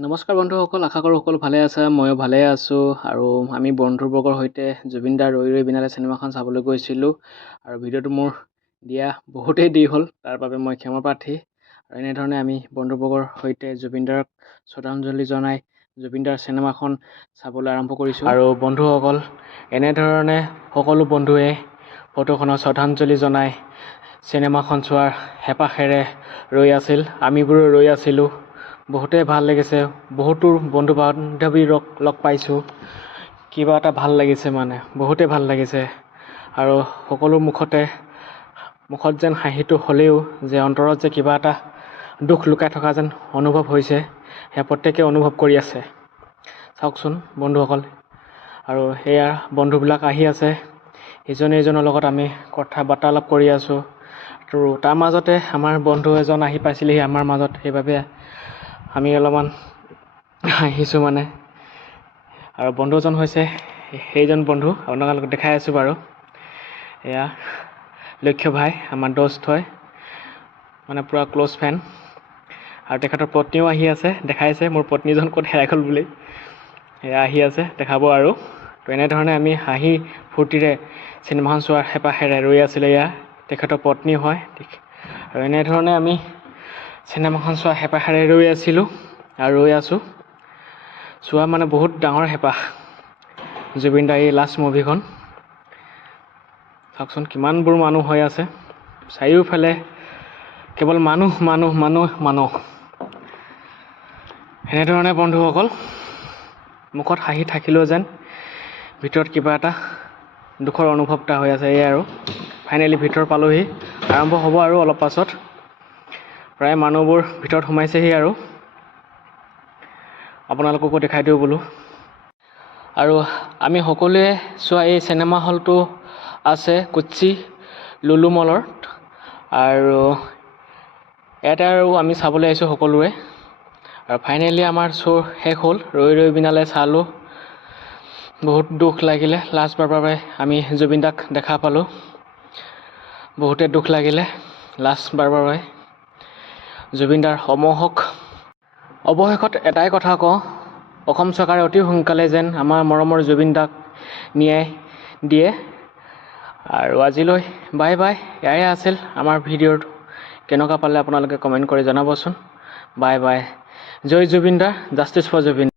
নমস্কাৰ বন্ধুসকল, আশা কৰোঁ সকলো ভালে আছে। ময়ো ভালে আছোঁ। আৰু আমি বন্ধুবৰ্গৰ সৈতে জুবিন দাৰ ৰৈ ৰৈ বিনালে চিনেমাখন চাবলৈ গৈছিলোঁ। আৰু ভিডিঅ'টো মোৰ দিয়া বহুতেই দেৰি হ'ল, তাৰ বাবে মই ক্ষমাপ্ৰাৰ্থী। আৰু এনেধৰণে আমি বন্ধুবৰ্গৰ সৈতে জুবিন দাৰক শ্ৰদ্ধাঞ্জলি জনাই জুবিন দাৰ চিনেমাখন চাবলৈ আৰম্ভ কৰিছোঁ। আৰু বন্ধুসকল, এনেধৰণে সকলো বন্ধুৱে ফটোখনৰ শ্ৰদ্ধাঞ্জলি জনাই চিনেমাখন চোৱাৰ হেঁপাহেৰে ৰৈ আছিল। আমিবোৰো ৰৈ আছিলোঁ। বহুতেই ভাল লাগিছে। বহুতো বন্ধু বান্ধৱীক লগ পাইছোঁ। কিবা এটা ভাল লাগিছে, বহুতেই ভাল লাগিছে। আৰু সকলো মুখত যেন হাঁহিটো হ'লেও যে অন্তৰত যে কিবা এটা দুখ লুকাই থকা যেন অনুভৱ হৈছে, সেয়া প্ৰত্যেকে অনুভৱ কৰি আছে। চাওকচোন বন্ধুসকল। আৰু সেয়া বন্ধুবিলাক আহি আছে। ইজনে সিজনৰ লগত আমি কথা বাৰ্তালাপ কৰি আছোঁ। আৰু তাৰ মাজতে আমাৰ বন্ধু এজন আহি পাইছিলেহি আমাৰ মাজত। সেইবাবে আমি অলপমান হাঁহিছোঁ আৰু বন্ধুজন হৈছে সেইজন বন্ধু আপোনালোকক দেখাই আছোঁ বাৰু। এয়া লক্ষ্য ভাই, আমাৰ দোস্ত হয়, পূৰা ক্ল'জ ফ্ৰেণ্ড। আৰু তেখেতৰ পত্নীও আহি আছে, দেখাইছে মোৰ পত্নীজন ক'ত হেৰাই গ'ল বুলি। এয়া আহি আছে, দেখাব আৰু। তো এনেধৰণে আমি হাঁহি ফূৰ্তিৰে চিনেমাখন চোৱাৰ হেঁপাহেৰে ৰৈ আছিলে। এয়া তেখেতৰ পত্নী হয়। আৰু এনেধৰণে আমি চিনেমাখন চোৱাৰ হেঁপাহেৰে ৰৈ আছিলোঁ আৰু ৰৈ আছোঁ। চোৱা বহুত ডাঙৰ হেঁপাহ জুবিন দাৰ এই লাষ্ট মুভিখন। চাওকচোন কিমানবোৰ মানুহ হৈ আছে। চাৰিওফালে কেৱল মানুহ। এনেধৰণে বন্ধুসকল, মুখত হাঁহি থাকিলেও যেন ভিতৰত কিবা এটা দুখৰ অনুভৱ এটা হৈ আছে। এয়াই আৰু ফাইনেলি ভিতৰ পালোহি। আৰম্ভ হ'ব আৰু অলপ পাছত। প্ৰায় মানুহবোৰ ভিতৰত সোমাইছেহি আৰু আপোনালোককো দেখাই দিওঁ বোলো। আৰু আমি সকলোৱে চোৱা এই চিনেমা হলটো আছে কোচ্চি লুলু মলত। আৰু ইয়াতে আৰু আমি চাবলৈ আহিছোঁ সকলোৱে। আৰু ফাইনেলি আমাৰ শ্ব' শেষ হ'ল। ৰৈ ৰৈ বিনালে চালোঁ। বহুত দুখ লাগিলে। লাষ্টবাৰৰ বাবে আমি জুবিন দাক দেখা পালোঁ। বহুতে দুখ লাগিলে লাষ্টবাৰৰ বাবে জুবিন দাৰ অমৰ হওক। অৱশেষত এটাই কথা কওঁ, অসম চৰকাৰে অতি সোনকালে যেন আমাৰ মৰমৰ জুবিন দাক ন্যায় দিয়ে। আৰু আজিলৈ বাই বাই। এয়াই আছিল আমাৰ ভিডিঅ'টো। কেনেকুৱা পালে আপোনালোকে কমেণ্ট কৰি জনাবচোন। Bye bye. জয় জুবিন দা, জাষ্টিছ ফৰ জুবিন।